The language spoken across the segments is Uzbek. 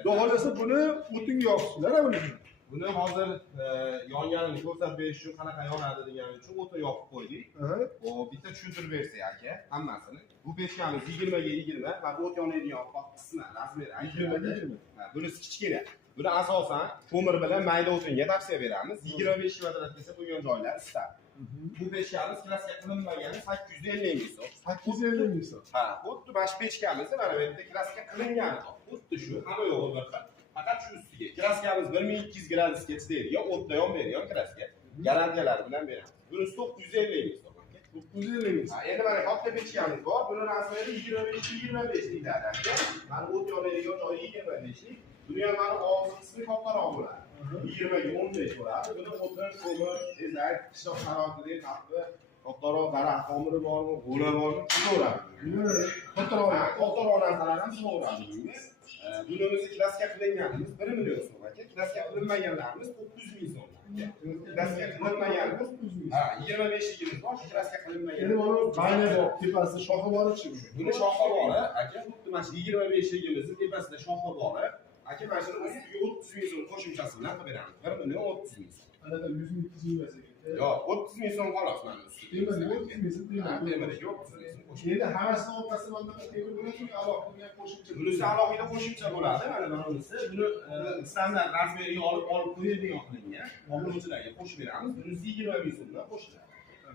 Xudo xolasa buni o'tinga yoqibsizlar buni. Buni hozir yonganini ko'rsatib berish uchun qanaqa yonadi degani uchun o'tin yoqib qo'ydik. Hop, bitta tushuntirib bersak aka, hammasini. Bu pechkamiz 20 ga 20 va o't yonadigan qismi razmeri 20 ga 20. Bunisi kichkina. Buni asosan ko'mir bilan mayda o'tinga tavsiya beramiz. 25 kvadrat desa bo'lgan joylar istab. Bu pechkamiz klassga qilinmagani 850 ming so'm. 850 ming so'm. Ha, xuddi mana shu pechkamizni mana bu yerda klassga qilingani. Xuddi shu, hamma yo'g'i bir xil. Faqat shu ustiga. Kraskamiz 1200 gradusga chidaydigan, o'tda yonmaydigan kraska. Garantiyalar bilan beramiz. Bunisi 950 ming so'm. 950 ming. Ha, endi mana katta pechkamiz bor. Buni razmeri 25 ming aka. Mana o't yonadigan joyi 25 ming. Buni ham mana og'zi qismi kattaroq bo'ladi. 20 ga 15 bo'ladi. Buni o'tin, ko'mir, tezak, qishloq sharoitida qattiq kattaroq daraxt tomiri bormi, g'o'la bormi, qilaveradi. Kattaroq narsalar ham qilaveradi. Bunimizni klassga qilinganimiz 1 million so'm aka. Klassga qilinmaganlarimiz 900 ming so'm. Klassga qilinmaganimiz 900 ming. Ha, 25 ligimiz bor, klassga qilinmagan. Endi mana bayna bor, tepasida shoxi bor-chi bu. Buni shoxi bor, aka, xuddi mana shu 25 ligimizning tepasida shoxi bor. Aka, mana shuni ustiga 30 ming so'm qo'shimchasi bilan qilib beramiz. 1 million 30 ming so'm. Anada 100 ming tizilmasa kerak. Yo'q, 30 ming so'm xolos mana ustiga. Temir 30 ming so'm. Temir yo'q, 30 ming so'm qo'shimcha. Endi hammasining orqasida mana temir bo'ladimi, alohida qo'shimcha. Bunisi alohida qo'shimcha bo'ladi. Mana bunisi buni standart razmeriga olib qo'yadigan qilingan. Obunachilarga qo'shib beramiz. Bunisi 20 ming so'mdan qo'shiladi.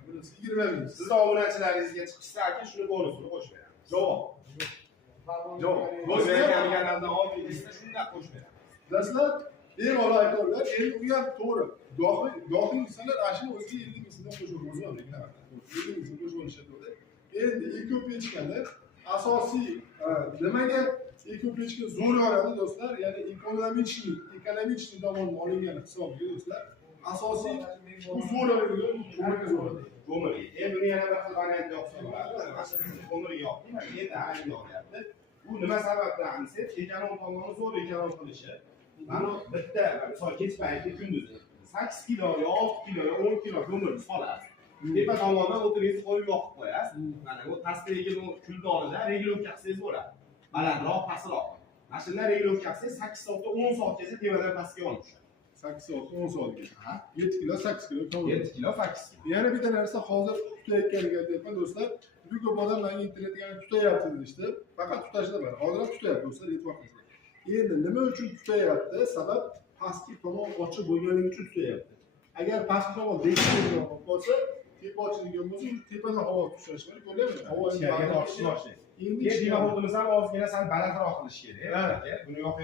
Bunisi 20 ming. Siz obunachilaringizga chiqishsa aka shuni bonusini qo'shib beramiz. Yo'q. Bo'lmaganlardan oldingizda shunday qo'shib beramiz. Dastlab eng a'lo aytadilar, endi u ham to'g'ri. Gohi insonlar ashuni o'ziga 50 ming so'mdan qo'shib o'zini 50 ming so'm qo'shib olishadi. Endi eko pechkani asosiy nimaga eko pechka zo'r yoradi do'stlar? Ya'ni ekonomik tomondan olingan hisobga do'stlar, asosiy bu zo'r yoradigan ko'mirga zo'r yoradi. Ko'mir. Endi buni yana bir xil variant yoqsa bo'ladi. Mana ko'mir yoqdi, endi ayni yoqyapti. Bu nima sababdan desa, ekanon tomoni zo'r ekanon qilishi. Mana bitta, misol kech payti kunduz 8 kilo, 6 kilo, 10 kilo ko'mir solasiz. Tepa tomondan o'tiringizni qo'yib yoqib qo'yasiz. Mana bu pastdagi kuldonida regulovka qilsangiz bo'ladi. Balandroq, pastroq. Mana shunday regulovka qilsangiz 8 soatda 10 soatgacha tepadan pastga olib tushadi. 8 soat 10 soatga. 7 kilo, 8 kilo ko'mir. 7 kilo, 8 kilo. Yana bitta narsa hozir tutayotganiga aytyapman do'stlar. Juda ko'p odamlar internetga tutayapti deyishdi. Faqat tutashlar bor. Hozir ham tutayapti do'stlar, e'tibor qiling. Endi nima uchun tutayapti? Sabab pastki tomon ochiq bo'lganligi uchun tutayapti. Agar pastki tomon bekilgan bo'lsa, tepa ochilgan bo'lsa, tepadan havo tushish kerak. Ko'ryapsizmi? Havo ichkariga tortishmoqchi. Endi ichki hodimiz ham ozgina sal balandroq qilish kerak. Buni yoqib